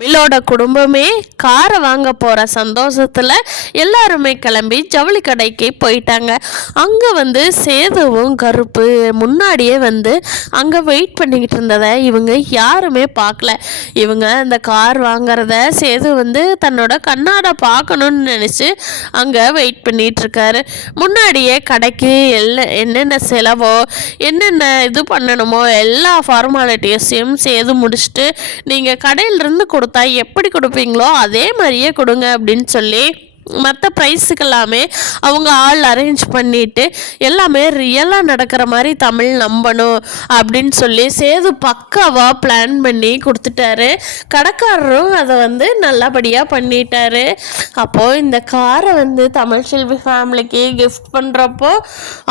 தமிழோட குடும்பமே காரை வாங்க போகிற சந்தோஷத்தில் எல்லாருமே கிளம்பி ஜவுளி கடைக்கு போயிட்டாங்க. அங்கே சேதுவும் கருப்பு முன்னாடியே அங்கே வெயிட் பண்ணிக்கிட்டு இருந்ததை இவங்க யாருமே பார்க்கல. இவங்க அந்த கார் வாங்குறத சேது தன்னோட கண்ணாட பார்க்கணுன்னு நினச்சி அங்கே வெயிட் பண்ணிகிட்ருக்காரு. முன்னாடியே கடைக்கு என்னென்ன செலவோ என்னென்ன இது பண்ணணுமோ எல்லா ஃபார்மாலிட்டிஸையும் சேது முடிச்சுட்டு நீங்கள் கடையிலிருந்து எப்படி கொடுப்பீங்களோ அதே மாதிரியே கொடுங்க அப்படின்னு சொல்லி மற்ற ப்ரைஸுக்கெல்லாமே அவங்க ஆள் அரேஞ்ச் பண்ணிவிட்டு எல்லாமே ரியலாக நடக்கிற மாதிரி தமிழ் நம்பணும் அப்படின்னு சொல்லி சேது பக்காவாக பிளான் பண்ணி கொடுத்துட்டாரு. கடைக்காரரும் அதை நல்லபடியாக பண்ணிட்டாரு. அப்போது இந்த காரை தமிழ் செல்வி ஃபேமிலிக்கு கிஃப்ட் பண்ணுறப்போ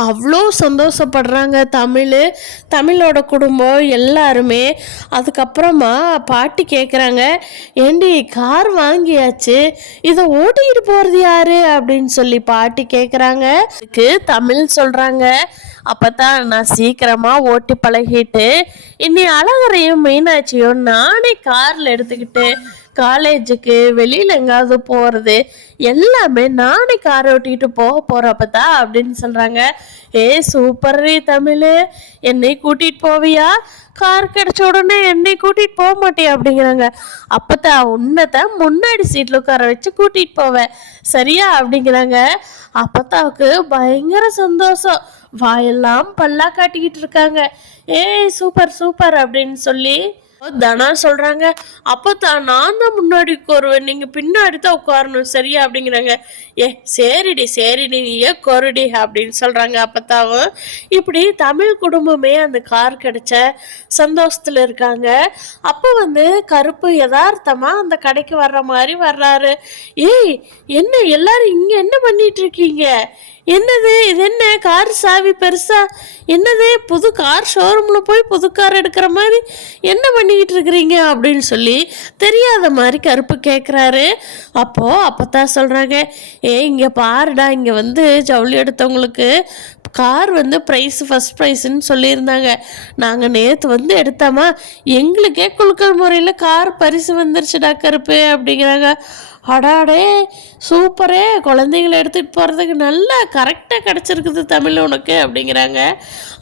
அவ்வளோ சந்தோஷப்படுறாங்க தமிழோட குடும்பம் எல்லாருமே. அதுக்கப்புறமா பாட்டி கேட்குறாங்க, ஏண்டி கார் வாங்கியாச்சு, இதை ஓட்டிக்கிட்டு போகிற யாரு அப்படின்னு சொல்லி பாட்டி கேக்குறாங்க. அதுக்கு தமிழ் சொல்றாங்க, அப்பதான் நான் சீக்கிரமா ஓட்டி பழகிட்டு இன்னி அழகரையும் மீனாட்சியும் நானே கார்ல எடுத்துக்கிட்டு காலேஜுக்கு வெளியில எங்காவது போறது எல்லாமே நானே கார் ஓட்டிட்டு போக போறப்பதா அப்படின்னு சொல்றாங்க. சூப்பர் தமிழ், என்னை கூட்டிட்டு போவியா? கார் கிடைச்ச உடனே என்னை கூட்டிட்டு போக மாட்டியா அப்படிங்கிறாங்க. அப்பதான் உன்னதான் முன்னாடி சீட்ல உட்கார வச்சு கூட்டிட்டு போவேன் சரியா அப்படிங்கிறாங்க. அப்பத்தாவுக்கு பயங்கர சந்தோஷம், வாயெல்லாம் பல்லா காட்டிக்கிட்டு இருக்காங்க. சூப்பர் சூப்பர் அப்படின்னு சொல்லி தனா சொல்றாங்க. அப்பதான் நான் தான் முன்னாடி உட்காருவேன், நீங்க பின்னாடி தான் உட்காரணும் சரியா அப்படிங்கிறாங்க. சரிடி நீயே கொருடி அப்படின்னு சொல்றாங்க. அப்பத்தாவும் இப்படி தமிழ் குடும்பமே அந்த கார் கிடைச்ச சந்தோஷத்துல இருக்காங்க. அப்போ கருப்பு யதார்த்தமா அந்த கடைக்கு வர்ற மாதிரி வர்றாரு. என்ன எல்லாரும் இங்க என்ன பண்ணிட்டு இருக்கீங்க? என்னது இது? என்ன கார் சாவி பெருசா? என்னது புது கார் ஷோரூம்ல போய் புது கார் எடுக்கிற மாதிரி என்ன பண்ணிக்கிட்டு இருக்கிறீங்க அப்படின்னு சொல்லி தெரியாத மாதிரி கருப்பு கேட்குறாரு. அப்போதான் சொல்றாங்க, இங்க பாருடா, இங்க ஜவுளி எடுத்தவங்களுக்கு கார் ஃபர்ஸ்ட் ப்ரைஸ்ன்னு சொல்லியிருந்தாங்க. நாங்கள் நேற்று எடுத்தோமா, எங்களுக்கே குலுக்கல் முறையில் கார் பரிசு வந்துருச்சுடா கருப்பு அப்படிங்கிறாங்க. அடாடே சூப்பரே, குழந்தைங்களை எடுத்துகிட்டு போகிறதுக்கு நல்லா கரெக்டாக கிடச்சிருக்குது தமிழ் உனக்கு அப்படிங்கிறாங்க.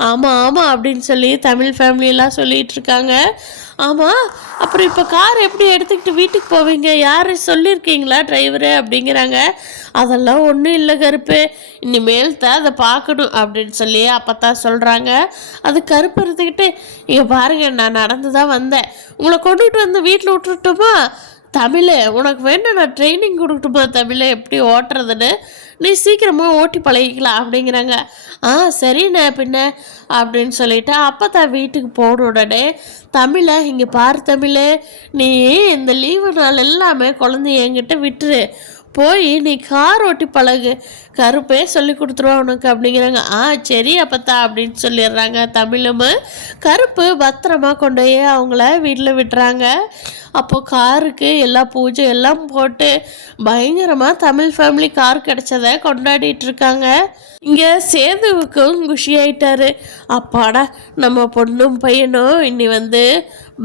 ஆமாம் அப்படின்னு சொல்லி தமிழ் ஃபேமிலியெல்லாம் சொல்லிகிட்டு இருக்காங்க. ஆமாம், அப்புறம் இப்போ கார் எப்படி எடுத்துக்கிட்டு வீட்டுக்கு போவீங்க? யார் சொல்லியிருக்கீங்களா டிரைவரு அப்படிங்கிறாங்க. அதெல்லாம் ஒன்றும் இல்லை கருப்பு, இனிமேல் தான் அதை பார்க்கணும் அப்படின்னு சொல்லி அப்போத்தான் சொல்கிறாங்க. அது கருப்பு எடுத்துக்கிட்டு, இங்கே பாருங்கள், நான் நடந்து தான் வந்தேன், உங்களை கொண்டுகிட்டு வீட்டில் விட்டுட்டுமா? தமிழ் உனக்கு வேணும் நான் ட்ரைனிங் கொடுக்கட்டுமா தமிழ் எப்படி ஓட்டுறதுன்னு? நீ சீக்கிரமாக ஓட்டி பழகிக்கலாம் அப்படிங்கிறாங்க. சரிண்ணே பின்ன அப்படின்னு சொல்லிட்டு அப்போ தான் வீட்டுக்கு போன உடனே தமிழை, இங்கே பாரு தமிழ், நீ இந்த லீவு நாள் எல்லாமே குழந்தைய என்கிட்ட விட்டுரு, போய் நீ கார் ஓட்டி பழகு, கருப்பே சொல்லி கொடுத்துருவா உனக்கு அப்படிங்கிறாங்க. சரி அப்பத்தா அப்படின்னு சொல்லிடுறாங்க. தமிழும் கருப்பு பத்திரமா கொண்டு போய் அவங்கள வீட்டில் விட்டுறாங்க. அப்போது காருக்கு எல்லா பூஜை எல்லாம் போட்டு பயங்கரமாக தமிழ் ஃபேமிலி கார் கிடைச்சதை கொண்டாடிட்டு இருக்காங்க. இங்கே சேதுவுக்கும் குஷியாயிட்டாரு. அப்பாடா, நம்ம பொண்ணும் பையனும் இன்னி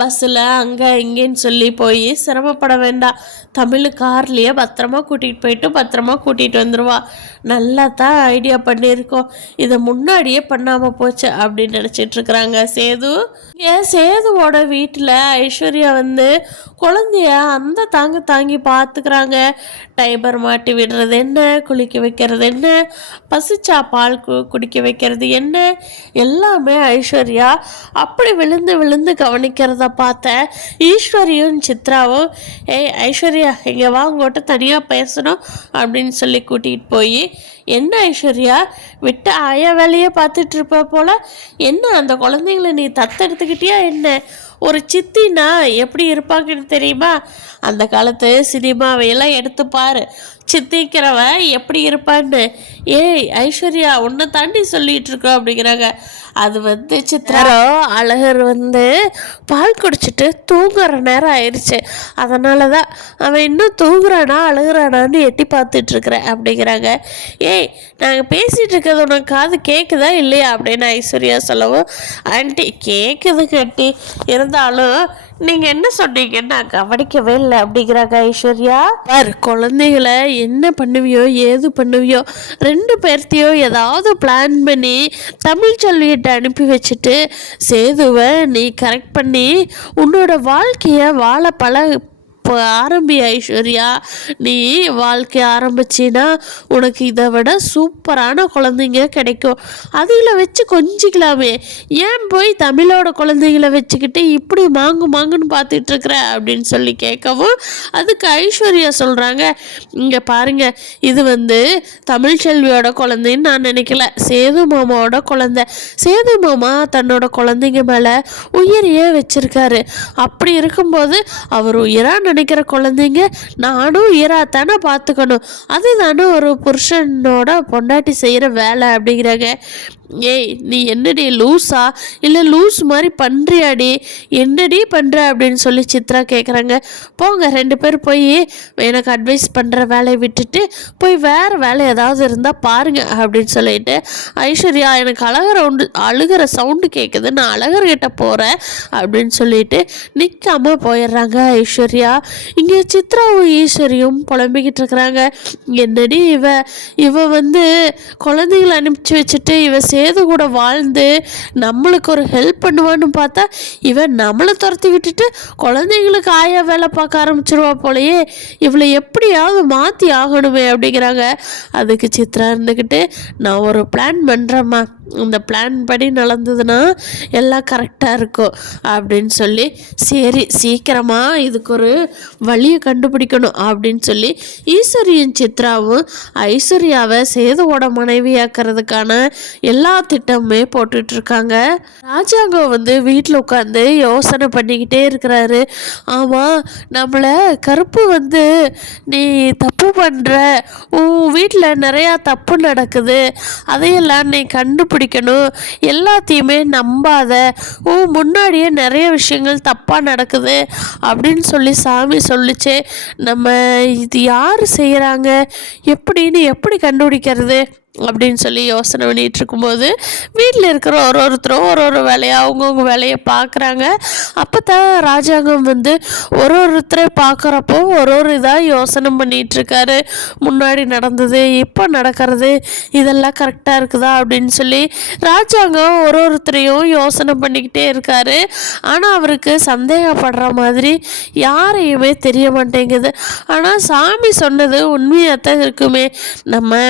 பஸ்ஸில் அங்கே இங்கேன்னு சொல்லி போய் சிரமப்பட வேண்டாம், தமிழ் கார்லேயே பத்திரமா கூட்டிகிட்டு போயிட்டு பத்திரமா கூட்டிகிட்டு வந்துடுவா, நல்லா தான் ஐடியா பண்ணியிருக்கோம், இதை முன்னாடியே பண்ணாமல் போச்சு அப்படின்னு நினச்சிட்ருக்குறாங்க சேது. சேதுவோட வீட்டில் ஐஸ்வர்யா குழந்தைய அந்த தாங்கி பார்த்துக்கிறாங்க. டைபர் மாட்டி விடுறது என்ன, குளிக்க வைக்கிறது என்ன, பசிச்சா பால் குடிக்க வைக்கிறது என்ன, எல்லாமே ஐஸ்வர்யா அப்படி விழுந்து கவனிக்கிறத பார்த்த ஈஸ்வரியும் சித்ராவும், ஐஸ்வர்யா இங்கே வாங்கோட்ட தனியாக பேசணும் அப்படின்னு சொல்லி கூட்டிகிட்டு போய், என்ன ஐஸ்வர்யா விட்டு ஆயா வேலையை பார்த்துட்டு இருப்ப போல, என்ன அந்த குழந்தைங்களை நீ தத்தெடுத்துக்கிட்டியா என்ன? ஒரு சித்தினா எப்படி இருப்பாங்கன்னு தெரியுமா? அந்த காலத்து சினிமாவையெல்லாம் எடுத்து பாரு, சித்திக்கிறவ எப்படி இருப்பான்னு. ஐஸ்வர்யா உன்னை தாண்டி சொல்லிட்டு இருக்கோம் அப்படிங்கிறாங்க. அது சித்ரா அழகர் பால் குடிச்சிட்டு தூங்குற நேரம் ஆயிடுச்சு, அதனால தான் அவன் இன்னும் தூங்குறானா அழுகுறானான்னு எட்டி பார்த்துட்டு இருக்கிறேன் அப்படிங்கிறாங்க. நாங்கள் பேசிகிட்டு இருக்கிறது உனக்கு காது கேட்குதா இல்லையா அப்படின்னு ஐஸ்வர்யா சொல்லவும், ஆண்டி கேட்குது கட்டி, இருந்தாலும் நீங்கள் என்ன சொன்னீங்கன்னு நான் கவனிக்கவே இல்லை அப்படிங்கிறாங்க ஐஸ்வர்யா. பார், குழந்தைகளை என்ன பண்ணுவியோ ஏது பண்ணுவியோ 2 பேர்த்தையும் ஏதாவது பிளான் பண்ணி தமிழ் செல்வியிட்ட அனுப்பி வச்சுட்டு சேதுவை நீ கரெக்ட் பண்ணி உன்னோட வாழ்க்கையை வாழ இப்போ ஆரம்பி ஐஸ்வர்யா. நீ வாழ்க்கை ஆரம்பிச்சின்னா உனக்கு இதை விட சூப்பரான குழந்தைங்க கிடைக்கும். அதில் வச்சு கொஞ்சிக்கலாமே, ஏன் போய் தமிழோட குழந்தைங்கள வச்சுக்கிட்டு இப்படி மாங்குன்னு பார்த்துட்டு இருக்கிற அப்படின்னு சொல்லி கேட்கவும், அதுக்கு ஐஸ்வர்யா சொல்கிறாங்க, இங்கே பாருங்க, இது தமிழ் செல்வியோட குழந்தைன்னு நான் நினைக்கல, சேது மாமாவோட குழந்தை. சேது மாமா தன்னோட குழந்தைங்க மேலே உயிரையே வச்சிருக்காரு. அப்படி இருக்கும்போது அவர் உயிராக நினைக்கிற குழந்தைங்க நானும் உயிராத்தானே பார்த்துக்கணும். அதுதானே ஒரு புருஷனோட பொண்டாட்டி செய்கிற வேலை அப்படிங்கிறாங்க. ஏய், நீ என்னடி லூஸா இல்லை லூஸ் மாதிரி பண்ணுறியாடி, என்னடி பண்ணுற அப்படின்னு சொல்லி சித்ரா கேட்குறாங்க. போங்க 2 பேர் போய் எனக்கு அட்வைஸ் பண்ணுற வேலையை விட்டுட்டு போய் வேறு வேலை ஏதாவது இருந்தால் பாருங்க அப்படின்னு சொல்லிட்டு ஐஸ்வர்யா, எனக்கு அழுகிற சவுண்டு கேட்குது, நான் அழகர்கிட்ட போகிறேன் அப்படின்னு சொல்லிட்டு நிற்காம போயிடுறாங்க ஐஸ்வர்யா. இங்கே சித்ராவும் ஈஸ்வரியும் புலம்பிக்கிட்டு இருக்கிறாங்க. என்னடி இவ குழந்தைங்களை அனுப்பிச்சி வச்சுட்டு சேது கூட வாழ்ந்து நம்மளுக்கு ஒரு ஹெல்ப் பண்ணுவான்னு பார்த்தா இவன் நம்மளை துரத்தி விட்டுட்டு குழந்தைங்களுக்கு ஆயா வேலை பார்க்க ஆரம்பிச்சிருவா போலையே, இவளை எப்படியாவது மாற்றி ஆகணுமே அப்படிங்கிறாங்க. அதுக்கு சித்ரா இருந்துக்கிட்டு, நான் ஒரு பிளான் பண்ணுறேம்மா, இந்த பிளான் படி நடந்ததுன்னா எல்லாம் கரெக்டாக இருக்கும் அப்படின்னு சொல்லி, சரி சீக்கிரமாக இதுக்கு ஒரு வழியை கண்டுபிடிக்கணும் அப்படின்னு சொல்லி ஈஸ்வரியும் சித்ராவும் ஐஸ்வர்யாவை சேதுவோட மனைவியாக்கிறதுக்கான எல்லா திட்டமுமே போட்டுட்ருக்காங்க. ராஜாங்கம் வீட்டில் உட்காந்து யோசனை பண்ணிக்கிட்டே இருக்கிறாரு. ஆமாம், நம்மளை கருப்பு நீ தப்பு பண்ணுற, உன் வீட்டில் நிறையா தப்பு நடக்குது, அதையெல்லாம் நீ கண்டுபிடிக்கணும், எல்லாத்தையுமே நம்பாத, முன்னாடியே நிறைய விஷயங்கள் தப்பாக நடக்குது அப்படின்னு சொல்லி சாமி சொல்லிச்சு. நம்ம இது யார் செய்கிறாங்க, எப்படி கண்டுபிடிக்கிறது அப்படின்னு சொல்லி யோசனை பண்ணிகிட்டு இருக்கும்போது வீட்டில் இருக்கிற ஒருத்தரும் ஒரு வேலையாக அவங்கவுங்க வேலையை பார்க்குறாங்க. அப்போ தான் ராஜாங்கம் ஒருத்தரை பார்க்குறப்போ ஒரு இதாக யோசனை பண்ணிகிட்ருக்காரு. முன்னாடி நடந்தது, இப்போ நடக்கிறது, இதெல்லாம் கரெக்டாக இருக்குதா அப்படின்னு சொல்லி ராஜாங்கம் ஒருத்தரையும் யோசனை பண்ணிக்கிட்டே இருக்காரு. ஆனால் அவருக்கு சந்தேகப்படுற மாதிரி யாரையுமே தெரிய மாட்டேங்குது. ஆனால் சாமி சொன்னது உண்மையாக தான் இருக்குமே, நம்ம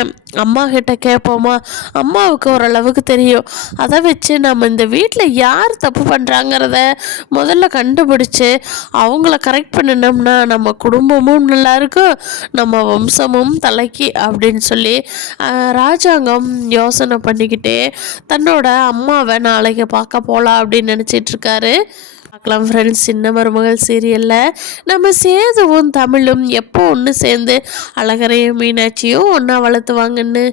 அம்மா கிட்ட கேட்போமா, அம்மாவுக்கு ஓரளவுக்கு தெரியும், அதை வச்சு நம்ம இந்த வீட்டில் யார் தப்பு பண்ணுறாங்கிறத முதல்ல கண்டுபிடிச்சு அவங்கள கரெக்ட் பண்ணினோம்னா நம்ம குடும்பமும் நல்லா இருக்கும், நம்ம வம்சமும் தலைக்கு அப்படின்னு சொல்லி ராஜாங்கம் யோசனை பண்ணிக்கிட்டே தன்னோட அம்மாவை நாளைக்கு பார்க்க போகலாம் அப்படின்னு நினச்சிட்ருக்காரு. பார்க்கலாம் ஃப்ரெண்ட்ஸ், சின்ன மருமகள் சீரியலில் நம்ம சேதுவும் தமிழும் எப்போ ஒன்று சேர்ந்து அழகரையும் மீனாட்சியும் ஒன்றா வளர்த்துவாங்கன்னு.